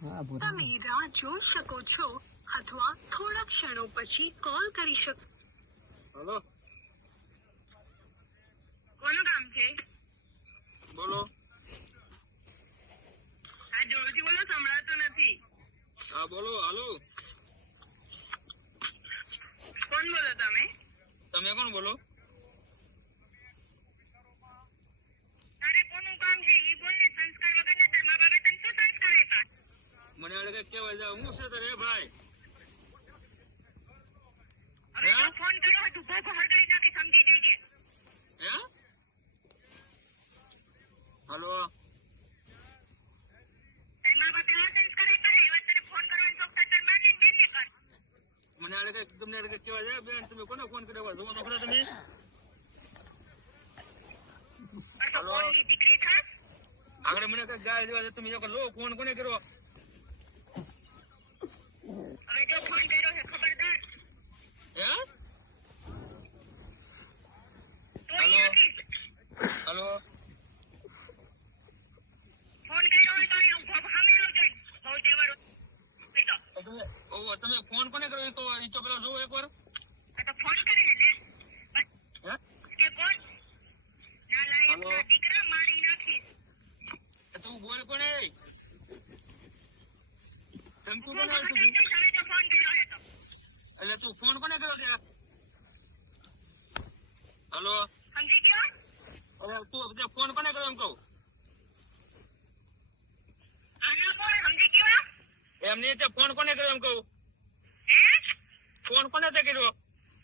તમે રાહ જોઈ શકો છો અથવા થોડા ક્ષણો પછી કોલ કરી શકો. હલો, કોનું કામ છે? બોલો. આ જોરથી બોલો, સંભળાતું નથી. હા બોલો. હાલો, કોણ બોલો તમે? તમે કોણ બોલો? તારે કોનું કામ છે ઈ બોલ ને. સંસ્કાર વગર ને તારા મા બાપે તને શું સંસ્કાર આપ્યા? મને આડે કઈ કેવાય છે? હું છે તારે ભાઈ? હવે જો ફોન કર્યો હોય તું ભોગો હળગાઈ નાખી, સમજી જઈએ. હે? હલો, તારા મા બાપે એવા સંસ્કાર આપ્યા ને એવા તને ફોન કરવાનો શોખ થાય તાર માને બેન ને કર. મને આડે કઈ તમને આડે કઈ કેવાય છે? બેન તમે કોને ફોન કર્યો? જોવો તો ખરા તમે. પણ તો કોણની દીકરી થા? આગળ મને કઈ ગાળ દેવા છે તમે જો ફોન કોને કર્યો? હવે જો ફોન કર્યો છે ખબરદાર. હે? તોડી નાખીશ. હલો, ફોન કર્યો હોય તો અહીંયા ઉભો સામે આવજે. બહુ દેવાળો થઈ તો. તમે ફોન કોને કર્યો? એ તો પેલા જોવો એકવાર. આ તો ફોન કરે ને હે? કે કોણ નાલાયકના દીકરા મારી નાખીશ. તું બોલ કોને? ધમકી ઉભો કોને આપી હટાઈ તી? જઈશ હવે જો ફોન કર્યો છે તો. એટલે તું ફોન કોને કર્યો છે? હલો, સમજી ગયો? અરે તું તે ફોન કોને કર્યો એમ કહું? આના બોલ, સમજી ગયો? એમ નહીં, તે ફોન કોને કર્યો એમ કહું? હે? ફોન કોને તે કર્યો?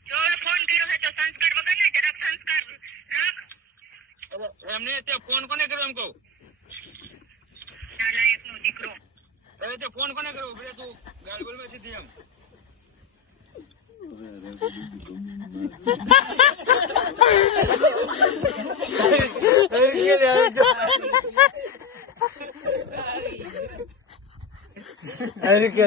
જો હવે ફોન કર્યો છે તો સંસ્કાર વગર ને જરાક સંસ્કાર રાખ. અરે એમ નહીં, તે ફોન કોને કર્યો એમ કહું? નાલાયકનો દીકરો. હવે તે ફોન કોને કર્યો? ભલે તું ગાળ બોલવા સીધી એમ. अरे क्या